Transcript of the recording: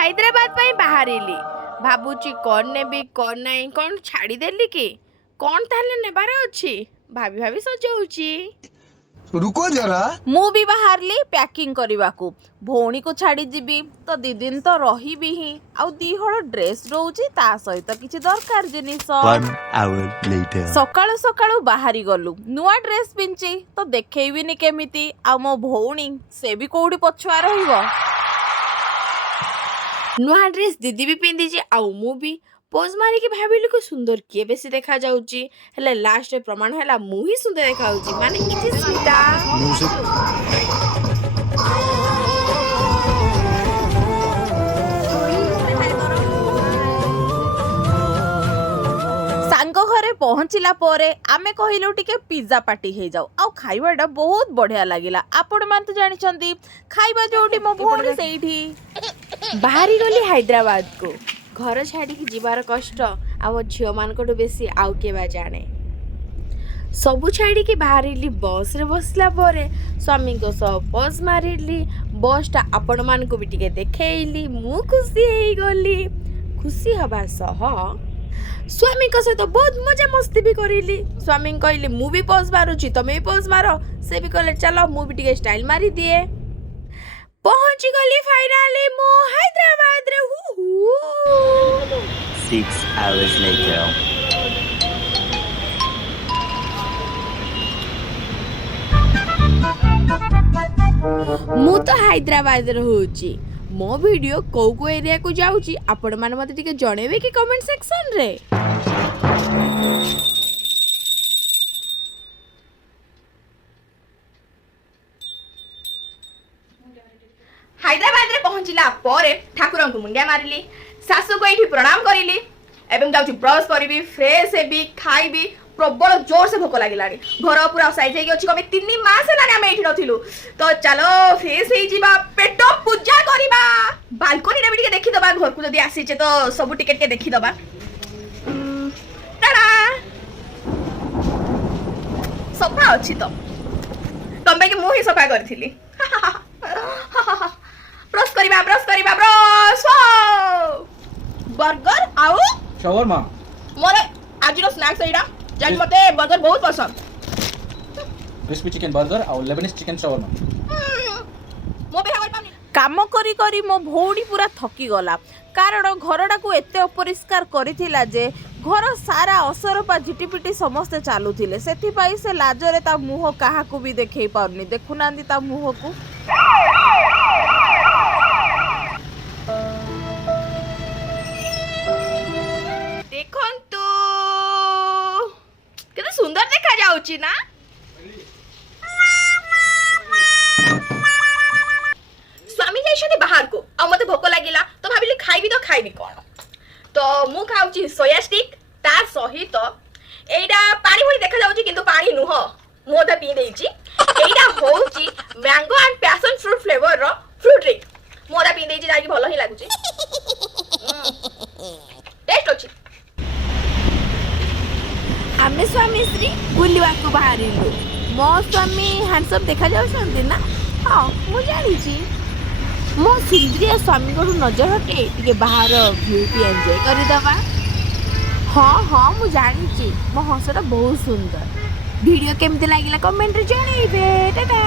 ହାଇଦ୍ରାବାଦ ପାଇଁ ବାହାରିଲି। ଭାବୁଛି କ'ଣ ନେବି କ'ଣ ନାହିଁ, କ'ଣ ଛାଡ଼ିଦେଲି କି କ'ଣ ତାହେଲେ ନେବାର ଅଛି ଭାବି ଭାବି ସଜଉଛି। रुको जरा ମୁଁ ବି ବାହାରିଲି ପ୍ୟାକିଂ କରିବାକୁ। ଭଉଣୀକୁ ଛାଡ଼ି ଯିବି ତ 2 ଦିନ ତ ରହିବି ହିଁ। ଆଉ 2 ହଳ ଡ୍ରେସ୍ ରହୁଛି, ତା ସହିତ କିଛି ଦରକାର ଜିନିଷ। 1 hour later. ସକାଳୁ ସକାଳୁ ବାହାରି ଗଲୁ। ନୂଆ ଡ୍ରେସ୍ ପିନ୍ଧି ତ ଦେଖେଇବିନି କେମିତି। ଆଉ ମୋ ଭଉଣୀ ସେ ବି କୋଉଠି ପଛୁଆ ରହିବ। ନୂଆ ଡ୍ରେସ୍ ଦିଦି ବି ପିନ୍ଧିଛି ଆଉ ମୁଁ ବି ପୋଜ୍ ମାରିକି ଭାବିଲୁ କି ସୁନ୍ଦର କିଏ ବେଶୀ ଦେଖାଯାଉଛି, ହେଲେ ଲାଷ୍ଟରେ ପ୍ରମାଣ ହେଲା ମୁଁ ହିଁ ସୁନ୍ଦର ଦେଖାଯାଉଛି, ମାନେ କିଛି ସ୍ମିତା। ସାଙ୍ଗ ଘରେ ପହଞ୍ଚିଲା ପରେ ଆମେ କହିଲୁ ଟିକେ ପିଜ୍ଜା ପାର୍ଟି ହେଇଯାଉ। ଆଉ ଖାଇବାଟା ବହୁତ ବଢ଼ିଆ ଲାଗିଲା। ଆପଣମାନେ ତ ଜାଣିଛନ୍ତି ଖାଇବା ଯୋଉଠି ମୋ ଭଉଣୀ ସେଇଠି। ବାହାରି ଗଲି ହାଇଦ୍ରାବାଦକୁ। ଘର ଛାଡ଼ିକି ଯିବାର କଷ୍ଟ ଆମ ଝିଅମାନଙ୍କଠୁ ବେଶୀ ଆଉ କିଏ ବା ଜାଣେ। ସବୁ ଛାଡ଼ିକି ବାହାରିଲି। ବସ୍ରେ ବସିଲା ପରେ ସ୍ୱାମୀଙ୍କ ସହ ପୋଜ୍ ମାରିଲି। ବସ୍ଟା ଆପଣମାନଙ୍କୁ ବି ଟିକେ ଦେଖେଇଲି। ମୁଁ ଖୁସି ହେଇଗଲି। ଖୁସି ହେବା ସହ ସ୍ୱାମୀଙ୍କ ସହିତ ବହୁତ ମଜା ମସ୍ତି ବି କରିଲି। ସ୍ୱାମୀଙ୍କୁ କହିଲି ମୁଁ ବି ପୋଜ୍ ମାରୁଛି, ତମେ ବି ପୋଜ୍ ମାର। ସେ ବି କହିଲେ ଚାଲ ମୁଁ ବି ଟିକେ ଷ୍ଟାଇଲ୍ ମାରିଦିଏ। ପହଞ୍ଚି ଗଲି ଫାଇନାଲି ମୁଁ ହାଇଦ୍ରାବାଦରେ। 6 hours later. ମୁଁ ତ ହାଇଦ୍ରାବାଦରେ ରହୁଛି। ମୋ ଭିଡ଼ିଓ କୋଉ ଏରିଆକୁ ଯାଉଛି ଆପଣମାନେ ମୋତେ ଟିକେ ଜଣେଇବେ କି କମେଣ୍ଟ ସେକ୍ସନରେ। ହାଇଦ୍ରାବାଦରେ ପହଞ୍ଚିଲା ପରେ ଠାକୁରଙ୍କୁ ମୁଣ୍ଡିଆ ମାରିଲି, ଶାଶୁକୁ ଏଇଠି ପ୍ରଣାମ କରିଲି ଏବଂ ଯାଉଛି ବ୍ରସ୍ କରିବି, ଫ୍ରେଶ୍ ହେବି, ଖାଇବି। ପ୍ରବଳ ଜୋରସେ ଭୋକ ଲାଗିଲାଣି। ଘର ପୁରା ସାଇଜ୍ ହେଇକି ଅଛି। କମେ 3 ମାସ ହେଲାଣି ଆମେ ଏଇଠି ନଥିଲୁ। ତ ଚାଲ ଫ୍ରେଶ୍ ହେଇଯିବା, ପେଟ ପୂଜା କରିବା। ବାଲକୋନିରେ ବି ଟିକେ ଦେଖିଦବା, ଘରକୁ ଯଦି ଆସିଛେ ତ ସବୁ ଟିକେ ଟିକେ ଦେଖିଦବା। ସଫା ଅଛି ତ ତମ ପାଇଁ ମୁଁ ହିଁ ସଫା କରିଥିଲି। ବ୍ରସ୍ କରିବା ବ୍ରସ୍ କରିବା ବ୍ରସ୍। ବର୍ଗର ଆଉ shawarma ମୋର ଆଜିର ସ୍ନାକ୍ସ ଏଇଟା, ଯାହାକି ମତେ ବର୍ଗର ବହୁତ ପସନ୍ଦ। crispy chicken burger ଆଉ lebanese chicken shawarma। ମୁଁ ବି ଖାଇପାରୁନି। କାମ କରି କରି ମୋ ଭଉଣୀ ପୁରା ଥକିଗଲା। କାରଣ ଘରଟାକୁ ଏତେ ଅପରିଷ୍କାର କରିଥିଲା ଯେ ଘର ସାରା ଅସରପା ଝିଟିପିଟି ସମସ୍ତେ ଚାଲୁଥିଲେ। ସେଥିପାଇଁ ସେ ଲାଜରେ ତା ମୁହଁ କାହାକୁ ବି ଦେଖେଇ ପାରୁନି। ଦେଖୁନାହାନ୍ତି ତା ମୁହଁକୁ। ଦେଖନ୍ତୁ କେତେ ସୁନ୍ଦର ଦେଖାଯାଉଛି ନା। ସ୍ୱାମୀ ଯାଇଛନ୍ତି ବାହାରକୁ ଆଉ ମତେ ଭୋକ ଲାଗିଲା ତ ଭାବିଲି ଖାଇବି ତ ଖାଇବି କ'ଣ। ତ ମୁଁ ଖାଉଛି ସୋୟା ଷ୍ଟିକ୍, ତା ସହିତ ଏଇଟା ପାଣି ଭଳି ଦେଖାଯାଉଛି କିନ୍ତୁ ପାଣି ନୁହଁ, ମୁଁ ଅଧା ପିଇ ଦେଇଛି। ଏଇଟା ହଉଛି ମ୍ୟାଙ୍ଗୋ ଆଣ୍ଡ ପ୍ୟାସନ ଫ୍ରୁଟ୍ ଫ୍ଲେଭରର ଫ୍ରୁଟ୍ ଡ୍ରିଙ୍କ୍। ମୁଁ ଅଧା ପିଇ ଦେଇଛି, ଯାହାକି ଭଲ ହିଁ ଲାଗୁଛି, ଟେଷ୍ଟ ଅଛି। ଆମେ ସ୍ୱାମୀ ସ୍ତ୍ରୀ ବୁଲିବାକୁ ବାହାରିଲୁ। ମୋ ସ୍ୱାମୀ ହ୍ୟାଣ୍ଡସମ୍ ଦେଖାଯାଉଛନ୍ତି ନା? ହଁ ମୁଁ ଜାଣିଛି। ମୋ ସୁନ୍ଦରିଆ ସ୍ୱାମୀଙ୍କଠୁ ନଜର ହଟେଇ ଟିକେ ବାହାର ଭ୍ୟୁଟି ଏନ୍ଜୟ କରିଦେବା। ହଁ ମୁଁ ଜାଣିଛି ମୋ ହସଟା ବହୁତ ସୁନ୍ଦର। ଭିଡ଼ିଓ କେମିତି ଲାଗିଲା କମେଣ୍ଟରେ ଜଣେଇବେ। ଟାଟା।